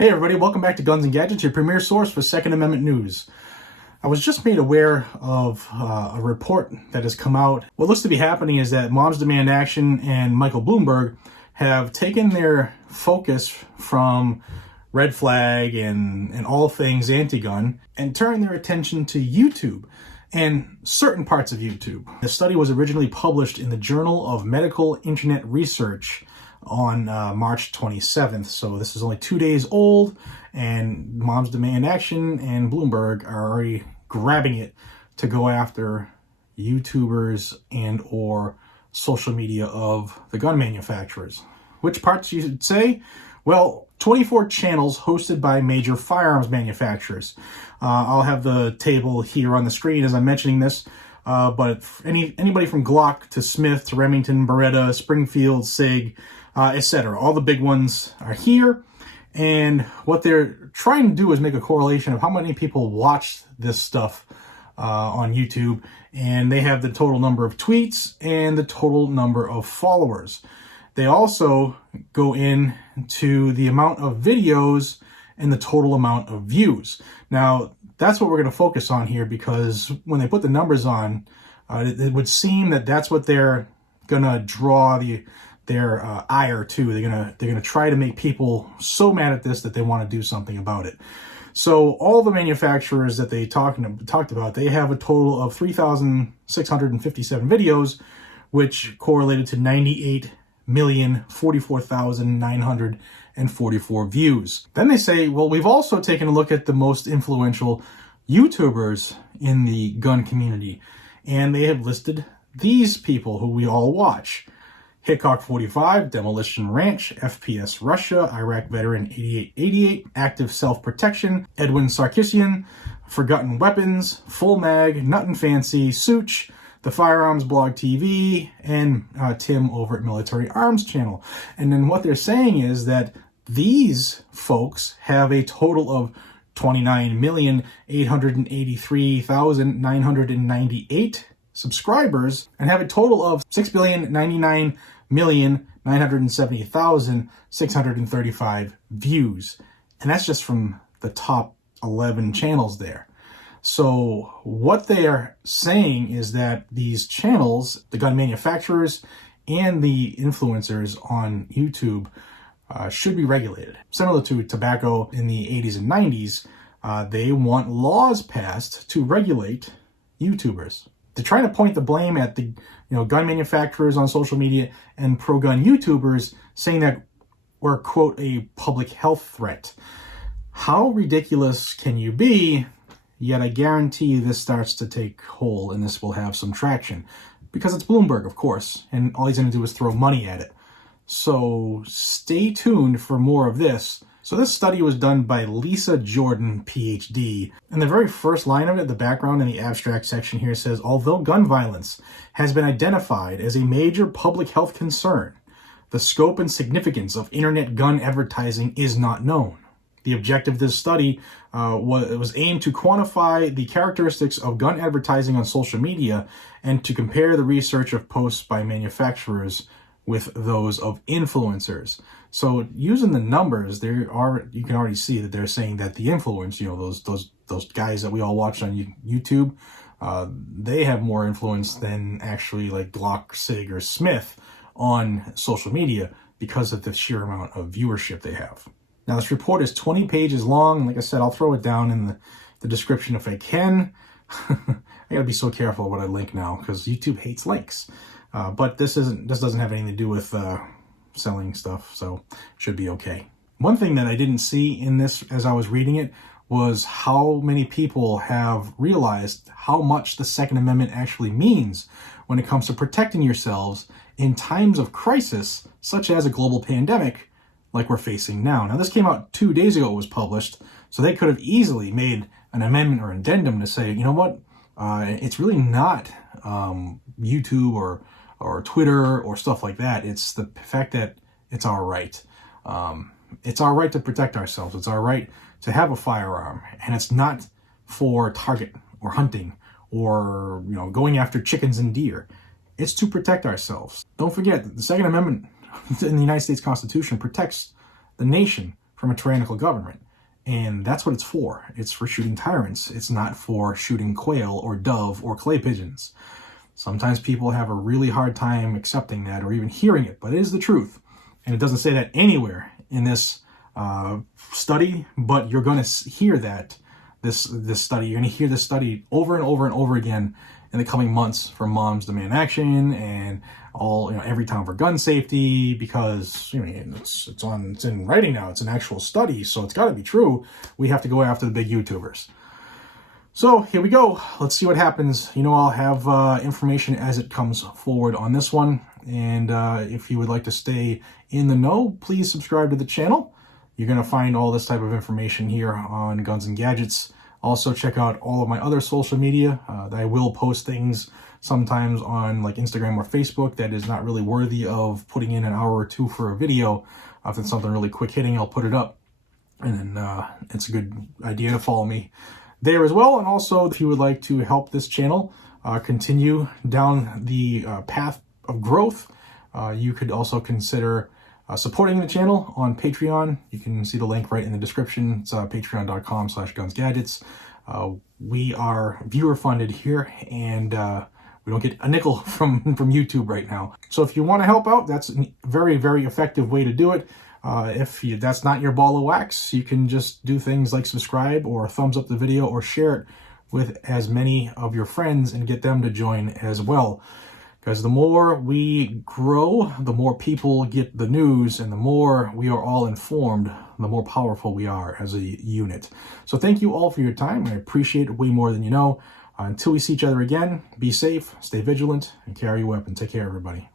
Hey everybody, welcome back to Guns and Gadgets, your premier source for Second Amendment news. I was just made aware of a report that has come out. What looks to be happening is that Moms Demand Action and Michael Bloomberg have taken their focus from red flag and all things anti-gun and turned their attention to YouTube and certain parts of YouTube. The study was originally published in the Journal of Medical Internet Research on March 27th. So this is only 2 days old, and Moms Demand Action and Bloomberg are already grabbing it to go after YouTubers and or social media of the gun manufacturers. Which parts you should say? Well, 24 channels hosted by major firearms manufacturers. I'll have the table here on the screen as I'm mentioning this. But anybody from Glock to Smith to Remington, Beretta, Springfield, SIG, etc. All the big ones are here. And what they're trying to do is make a correlation of how many people watch this stuff on YouTube. And they have the total number of tweets and the total number of followers. They also go into the amount of videos and the total amount of views. Now, that's what we're going to focus on here, because when they put the numbers on, it would seem that that's what they're going to draw their ire to. They're gonna try to make people so mad at this that they want to do something about it. So all the manufacturers that they talked about, they have a total of 3,657 videos, which correlated to 98,044,944 views. Then they say, well, we've also taken a look at the most influential YouTubers in the gun community, and they have listed these people who we all watch: Hitchcock 45, Demolition Ranch, FPS Russia, Iraq Veteran 8888, Active Self-Protection, Edwin Sarkisian, Forgotten Weapons, Full Mag, Nuttin' Fancy, Such, the Firearms Blog TV, and Tim over at Military Arms Channel. And then what they're saying is that these folks have a total of 29,883,998 subscribers and have a total of 6,099,970,635 views. And that's just from the top 11 channels there. So what they are saying is that these channels, the gun manufacturers and the influencers on YouTube, should be regulated. Similar to tobacco in the 80s and 90s, they want laws passed to regulate YouTubers. They're trying to point the blame at the gun manufacturers on social media and pro-gun YouTubers, saying that we're, quote, a public health threat. How ridiculous can you be? Yet I guarantee this starts to take hold and this will have some traction, because it's Bloomberg, of course, and all he's going to do is throw money at it. So stay tuned for more of this. So this study was done by Lisa Jordan, PhD. And the very first line of it, the background in the abstract section here says, although gun violence has been identified as a major public health concern, the scope and significance of internet gun advertising is not known. The objective of this study was aimed to quantify the characteristics of gun advertising on social media and to compare the research of posts by manufacturers with those of influencers. So using the numbers, you can already see that they're saying that the influence, those guys that we all watch on YouTube, they have more influence than actually like Glock, SIG, or Smith on social media because of the sheer amount of viewership they have. Now, this report is 20 pages long. Like I said, I'll throw it down in the description if I can. I gotta be so careful what I link now, because YouTube hates links. But this doesn't have anything to do with selling stuff, so it should be okay. One thing that I didn't see in this as I was reading it was how many people have realized how much the Second Amendment actually means when it comes to protecting yourselves in times of crisis, such as a global pandemic like we're facing now. Now, this came out 2 days ago, it was published, so they could have easily made an amendment or addendum to say, you know what, it's really not YouTube or Twitter or stuff like that. It's the fact that it's our right. It's our right to protect ourselves. It's our right to have a firearm, and it's not for target or hunting or going after chickens and deer. It's to protect ourselves. Don't forget, the Second Amendment in the United States Constitution protects the nation from a tyrannical government. And that's what it's for. It's for shooting tyrants. It's not for shooting quail or dove or clay pigeons. Sometimes people have a really hard time accepting that or even hearing it, but it is the truth. And it doesn't say that anywhere in this study, but you're going to hear that, this study. You're going to hear this study over and over and over again in the coming months from Moms Demand Action and all, every town for gun safety, because it's in writing now. It's an actual study, so it's got to be true. We have to go after the big YouTubers. So here we go. Let's see what happens. I'll have information as it comes forward on this one. And if you would like to stay in the know, please subscribe to the channel. You're going to find all this type of information here on Guns and Gadgets. Also, check out all of my other social media. I will post things sometimes on like Instagram or Facebook that is not really worthy of putting in an hour or two for a video. If it's something really quick hitting, I'll put it up. And then it's a good idea to follow me there as well. And also, if you would like to help this channel continue down the path of growth, you could also consider supporting the channel on Patreon. You can see the link right in the description. It's patreon.com/gunsgadgets. We are viewer funded here, and we don't get a nickel from YouTube right now. So if you want to help out, that's a very, very effective way to do it. If that's not your ball of wax, you can just do things like subscribe or thumbs up the video or share it with as many of your friends and get them to join as well. Because the more we grow, the more people get the news, and the more we are all informed, the more powerful we are as a unit. So thank you all for your time. I appreciate it way more than you know. Until we see each other again, be safe, stay vigilant, and carry a weapon. Take care, everybody.